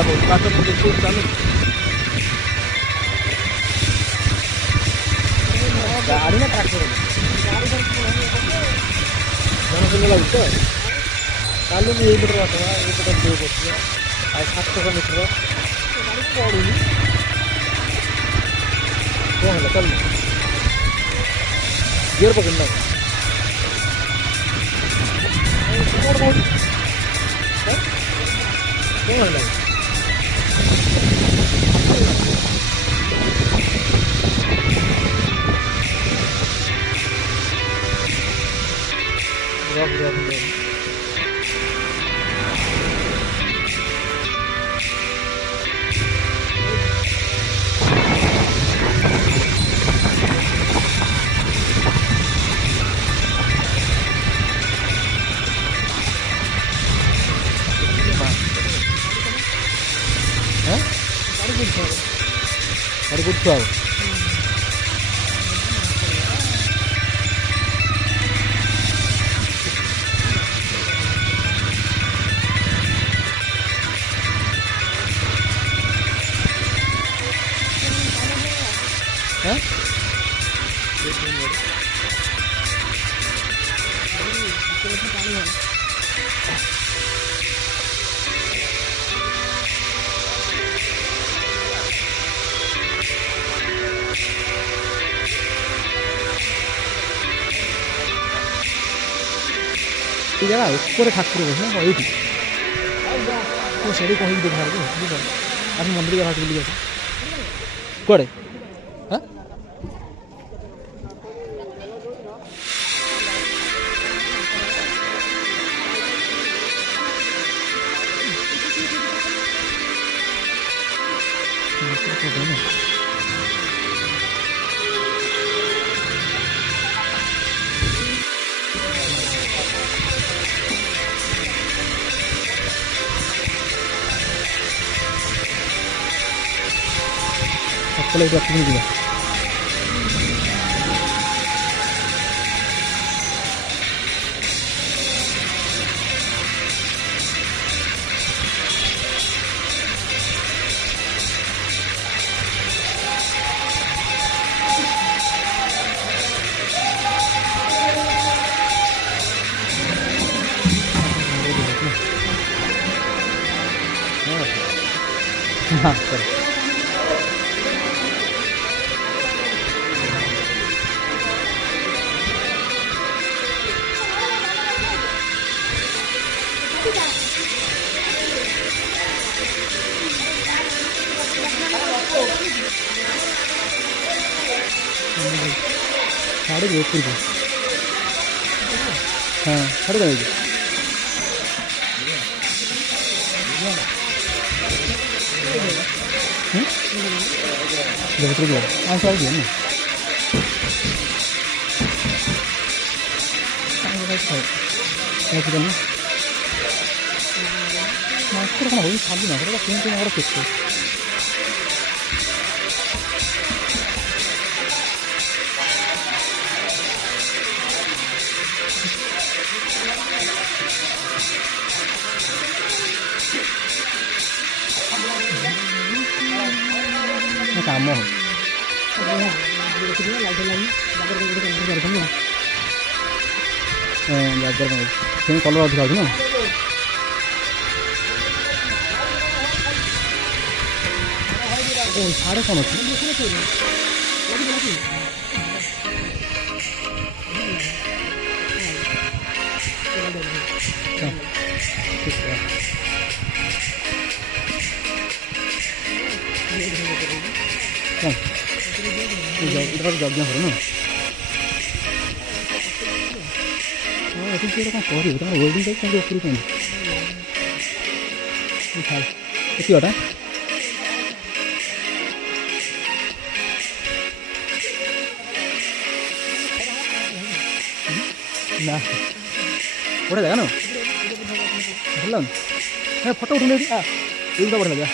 काका खूप चालू गाडी ना ट्रॅक्टर लागतं चालू मी 1 मीटर वाटवा 1 मीटर 2 बसलो आज 700 मीटर पडून हो हला चल गिअर पकडला हो हला Ada futsal. Hah? ଜାଗା ଉପରେ ଠାକୁର ବସେ ନା ଏଇଠି ସେଠି କହିକି ଦେଖା ଆସ ମନ୍ଦିର ଜାଗା ବୁଲିକି ଆସ କୁଆଡ଼େ चलो रखने दिया हाँ चलो साढ़े जोधपुर को हाँ साढ़े जाएगी जोधपुर को हाँ साढ़े दिया ना क्या किया ना मास्टर का ना वही खाली ना करेगा 3 और कितने काम हो कलर अधिक अच्छे ना साढ़े कौन अच्छे इधर जगह हो ना ये कौन कर वेल्डिंग टाइप कौन ऊपर कौन ये ना बढ़िया जगह ना भल फोटो उठे ये बढ़िया लगे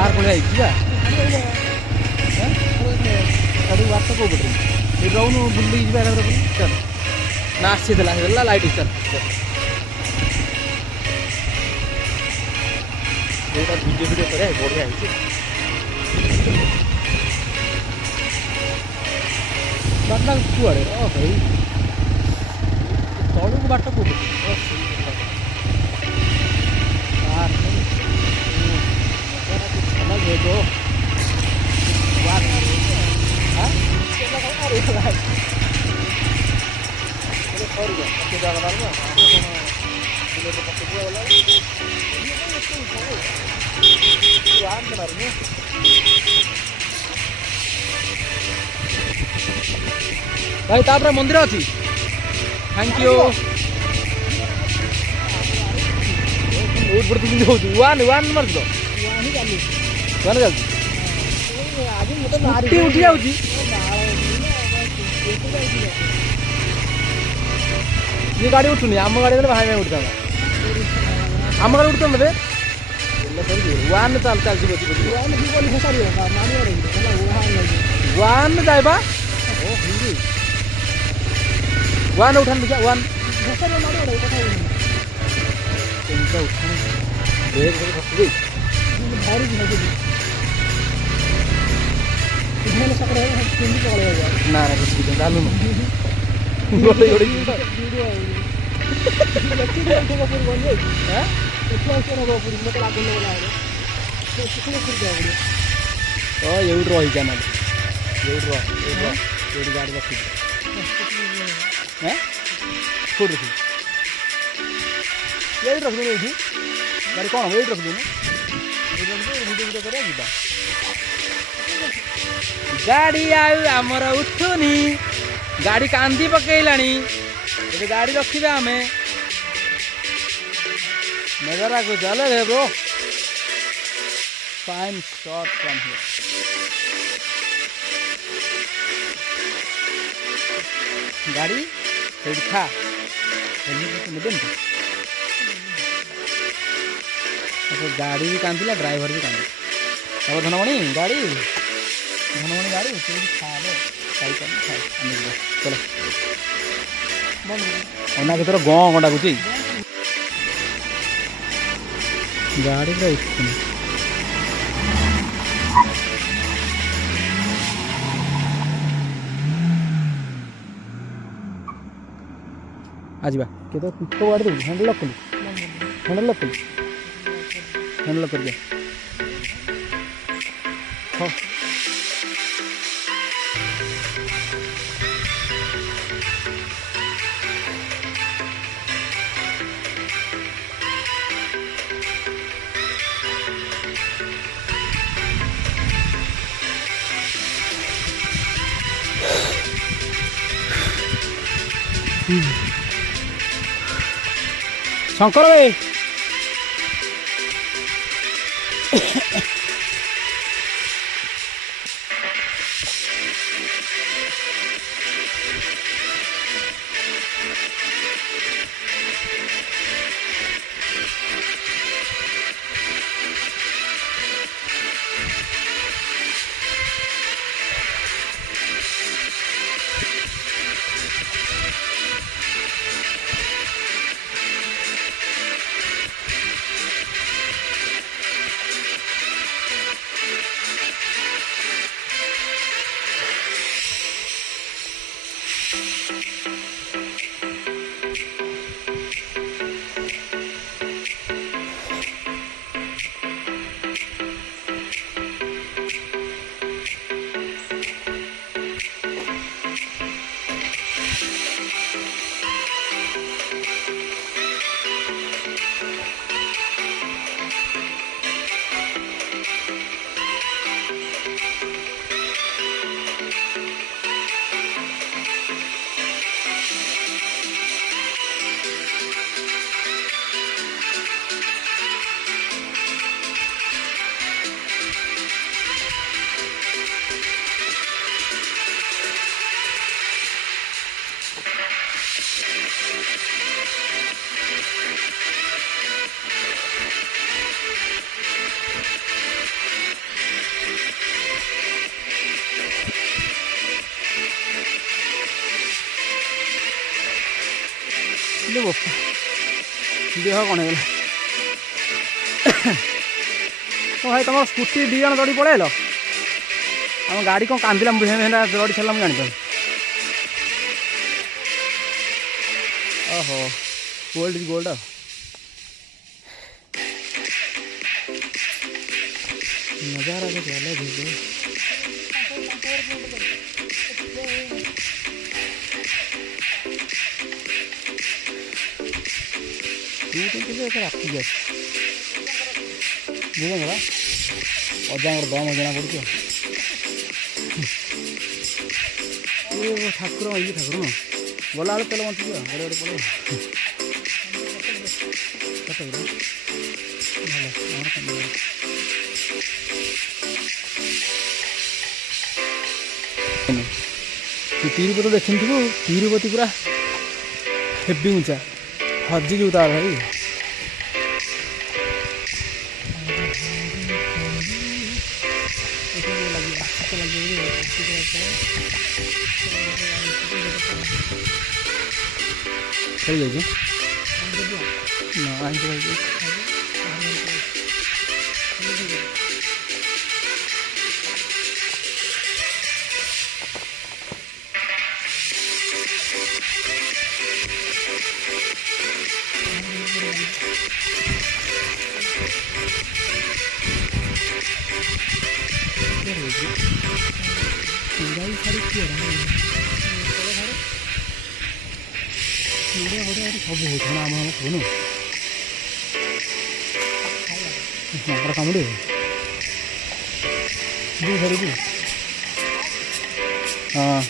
कार को ଯିବା ସାଡ଼ୁ ବାଟ କେଉଁ ପଟେ ଏଠି ରହୁନୁ ବୁଲିକି ଯିବା ଏକାଥରେ ଚାଲ ନା ଆସିଥିଲା ଲାଇଟ୍ ଚାଲ ଏଇଟା ଭିଡ଼ିଓ କରିବା ବଢ଼ିଆ ହେଇଛି ବାଟଟା କୁଆଡ଼େ ହେଇ ତଳକୁ ବାଟ କେଉଁ ପଟେ जो भाई तापर मंदिर अच्छी थैंक यू वन वन मार दो वन जाऊँ स्कूटी उठी जाऊँ ये गाड़ी उठुनी आम गाड़ी भाई भाई उठता आम गाड़ी उठता वे वन चल चल वन जाए वन उठान देखा वन ना ना कुछ भी चालू गोटे गोटे एवढं रही क्या ना एवढी गाडी रखी कोड रखी एवढी रखी एवढी गाड़ी कौन हम एवढी रखी भिडियो कर गाड़ी आमर उठुनी गाड़ी कांदी पकईलाणी ये गाड़ी रखिबे आमे नजारा को चले रे bro fine shot from here गाड़ी था गाड़ी भी कांदिला ड्राइवर भी कांदी अब धनमणि गाड़ी गाड़ी चलो अन्ना के गँ गँ डाकुच गाड़ी पूरा आज के तो पिक गाड़ी देवी हैंडल लक कलु हैंडल लक कर हाँ शंकर भाई ଯେ ବୋପା ଦେହ କ'ଣ ହେଇଗଲା। ଭାଇ ତୁମ ସ୍କୁଟି 2 ଜଣ ଦୌଡ଼ି ପଳେଇଲ। ଆମ ଗାଡ଼ି କ'ଣ କାନ୍ଦିଲା ଭେଣ୍ଡା ଦୌଡ଼ି ଛାଡ଼ିଲା ମୁଁ ଜାଣିପାରୁନି। ଓହୋ ଗୋଲ୍ଡ ଇଜ୍ ଗୋଲ୍ଡ। नज़ारा कुछ अलग ही है। ଅଜାଙ୍କର ଦମ ଜଣା ପଡ଼ୁଛି। ଠାକୁର ଇଏ ଠାକୁର ଗଲାବେଳେ ତେଲ ବଞ୍ଚିଯିବ ବଡ଼େ ବଡ଼େ ପଡ଼ିବ। ତିରୁପତି ଦେଖିଥିବୁ ତିରୁପତି ପୁରା ହେଭି ଉଞ୍ଚା ହଜିଯିବୁ ତା ଭାଇ। ଖେଳି ଯାଇଛି ନା ଆଇଁଷ ଖାଇଛି। ସବୁ ହଉଛି ଆମ କହୁନୁ କାମୁଡ଼ି ଧରିବି। ହଁ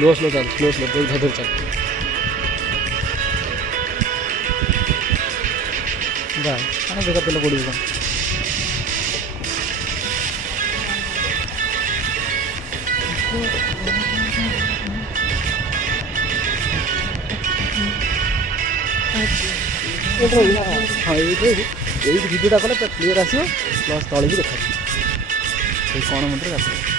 स्लो चल स्लो धीरे धीरे चल। बाय जगह तेल पड़ी हाँ ये भिडियोटा कले क्लीयर आसो प्लस तले भी देखा कौन मंदिर आस।